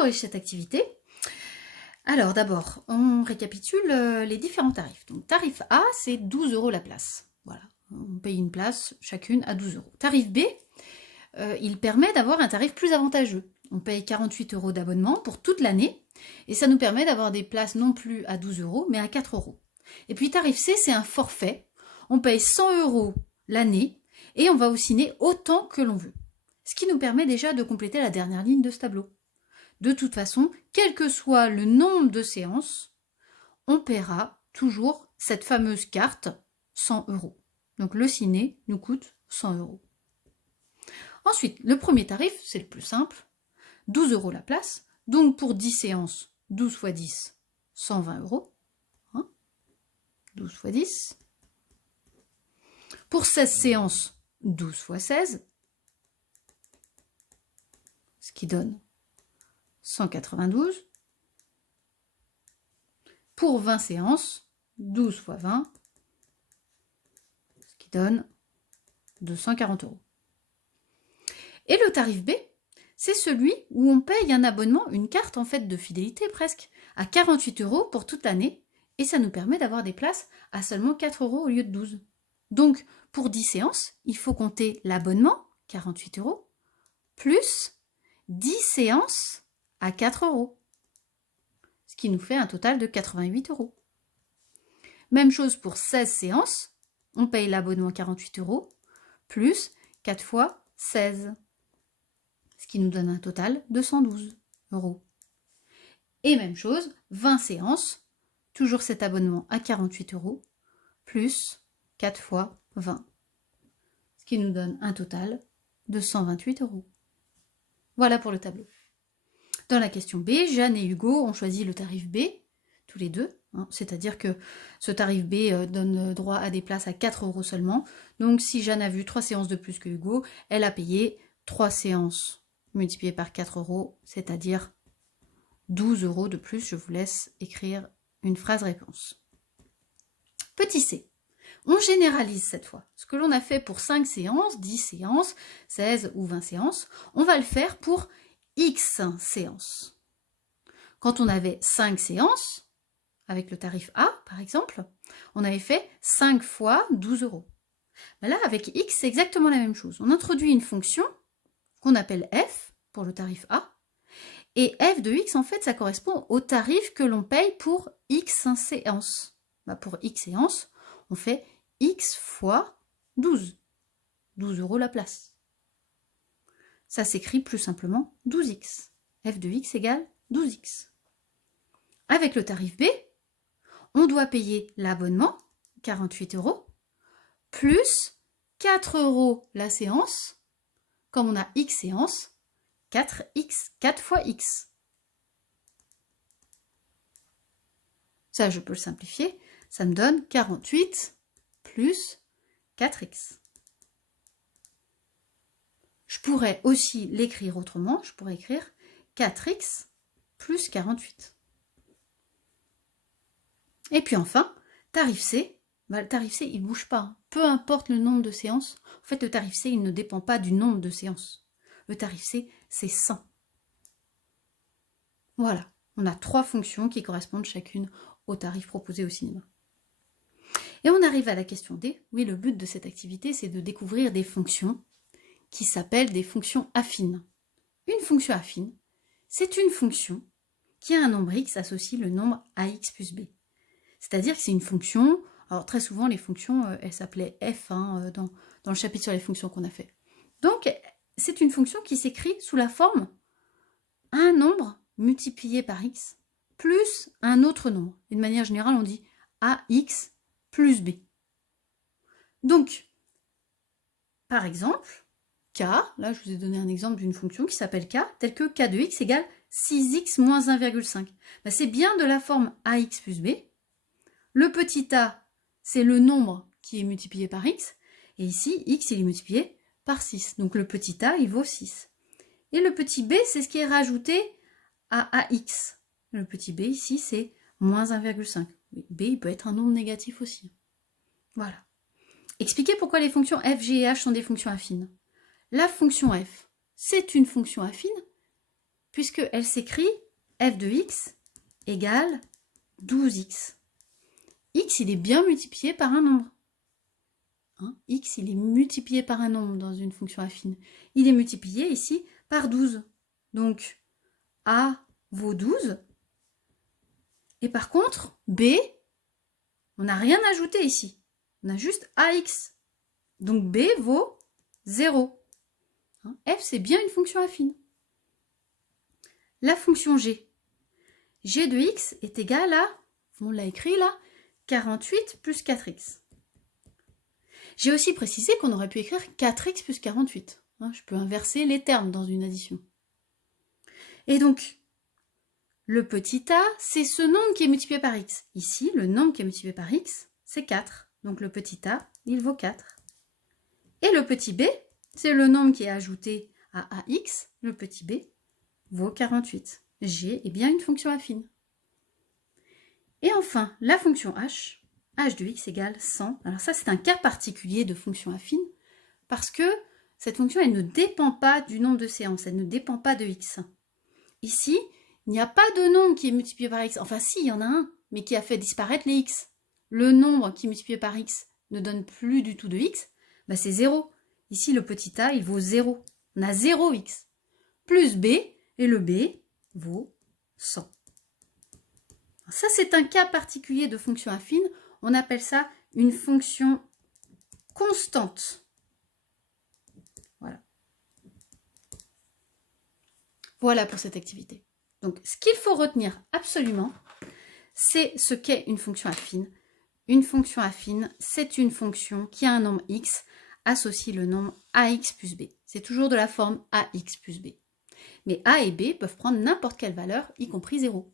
corrige cette activité. Alors d'abord, on récapitule les différents tarifs. Donc tarif A, c'est 12 € la place. Voilà, on paye une place chacune à 12 €. Tarif B, il permet d'avoir un tarif plus avantageux. On paye 48 € d'abonnement pour toute l'année et ça nous permet d'avoir des places non plus à 12 € mais à 4 €. Et puis tarif C, c'est un forfait. On paye 100 € l'année et on va au ciné autant que l'on veut. Ce qui nous permet déjà de compléter la dernière ligne de ce tableau. De toute façon, quel que soit le nombre de séances, on paiera toujours cette fameuse carte 100 €. Donc le ciné nous coûte 100 €. Ensuite, le premier tarif, c'est le plus simple, 12 € la place. Donc pour 10 séances, 12 x 10, 120 €. 12 x 10. Pour 16 séances, 12 x 16, ce qui donne 192. Pour 20 séances, 12 x 20, ce qui donne 240 €. Et le tarif B, c'est celui où on paye un abonnement, une carte en fait de fidélité presque, à 48 € pour toute l'année, et ça nous permet d'avoir des places à seulement 4 € au lieu de 12. Donc, pour 10 séances, il faut compter l'abonnement, 48 €, plus 10 séances à 4 €, ce qui nous fait un total de 88 €. Même chose pour 16 séances, on paye l'abonnement 48 €, plus 4 fois 16, ce qui nous donne un total de 112 €. Et même chose, 20 séances, toujours cet abonnement à 48 €, plus 4 fois 20, ce qui nous donne un total de 128 €. Voilà pour le tableau. Dans la question B, Jeanne et Hugo ont choisi le tarif B, tous les deux, c'est-à-dire que ce tarif B donne droit à des places à 4 € seulement. Donc si Jeanne a vu 3 séances de plus que Hugo, elle a payé 3 séances multipliées par 4 €, c'est-à-dire 12 € de plus. Je vous laisse écrire une phrase réponse. Petit c. On généralise cette fois. Ce que l'on a fait pour 5 séances, 10 séances, 16 ou 20 séances, on va le faire pour X séances. Quand on avait 5 séances, avec le tarif A par exemple, on avait fait 5 fois 12 €. Mais là, avec X, c'est exactement la même chose. On introduit une fonction qu'on appelle F pour le tarif A, et F de X, en fait, ça correspond au tarif que l'on paye pour X séances. Pour X séances, on fait X fois 12. 12 € la place. Ça s'écrit plus simplement 12X. F de X égale 12X. Avec le tarif B, on doit payer l'abonnement, 48 €, plus 4 € la séance. Comme on a X séances, 4X, 4 fois X. Ça, je peux le simplifier. Ça me donne 48 plus 4X. Je pourrais aussi l'écrire autrement. Je pourrais écrire 4X plus 48. Et puis enfin, tarif C. Le tarif C, il ne bouge pas. Peu importe le nombre de séances. En fait, le tarif C, il ne dépend pas du nombre de séances. Le tarif C, c'est 100. Voilà. On a 3 fonctions qui correspondent chacune au tarif proposé au cinéma. Et on arrive à la question D. Oui, le but de cette activité, c'est de découvrir des fonctions qui s'appellent des fonctions affines. Une fonction affine, c'est une fonction qui a un nombre x associe le nombre ax plus b. C'est-à-dire que c'est une fonction, alors très souvent les fonctions, elles s'appelaient f dans le chapitre sur les fonctions qu'on a fait. Donc, c'est une fonction qui s'écrit sous la forme un nombre multiplié par x plus un autre nombre. D'une manière générale, on dit ax plus b. Donc, par exemple, k, là je vous ai donné un exemple d'une fonction qui s'appelle k, tel que k de x égale 6x moins 1,5. C'est bien de la forme ax plus b. Le petit a, c'est le nombre qui est multiplié par x, et ici, x il est multiplié par 6. Donc le petit a, il vaut 6. Et le petit b, c'est ce qui est rajouté à ax. Le petit b, ici, c'est moins 1,5. B, il peut être un nombre négatif aussi. Voilà. Expliquez pourquoi les fonctions f, g et h sont des fonctions affines. La fonction f, c'est une fonction affine puisqu'elle s'écrit f de x égale 12x. X, il est bien multiplié par un nombre. Hein, x, il est multiplié par un nombre dans une fonction affine. Il est multiplié ici par 12. Donc, A vaut 12. Et par contre, B, on n'a rien ajouté ici. On a juste AX. Donc, B vaut 0. Hein, F, c'est bien une fonction affine. La fonction G. G de x est égal à, on l'a écrit là, 48 plus 4x. J'ai aussi précisé qu'on aurait pu écrire 4x plus 48. Hein, je peux inverser les termes dans une addition. Et donc, le petit a, c'est ce nombre qui est multiplié par x. Ici, le nombre qui est multiplié par x, c'est 4. Donc le petit a, il vaut 4. Et le petit b, c'est le nombre qui est ajouté à ax. Le petit b vaut 48. G est bien une fonction affine. Et enfin, la fonction h. H de x égale 100. Alors ça, c'est un cas particulier de fonction affine parce que cette fonction, elle ne dépend pas du nombre de séances, elle ne dépend pas de x. Ici, il n'y a pas de nombre qui est multiplié par x. Enfin, si, il y en a un, mais qui a fait disparaître les x. Le nombre qui est multiplié par x ne donne plus du tout de x, bah c'est 0. Ici, le petit a, il vaut 0. On a 0x. Plus b, et le b vaut 100. Ça, c'est un cas particulier de fonction affine. On appelle ça une fonction constante. Voilà. Voilà pour cette activité. Donc, ce qu'il faut retenir absolument, c'est ce qu'est une fonction affine. Une fonction affine, c'est une fonction qui a un nombre x, associe le nombre ax plus b. C'est toujours de la forme ax plus b. Mais a et b peuvent prendre n'importe quelle valeur, y compris 0.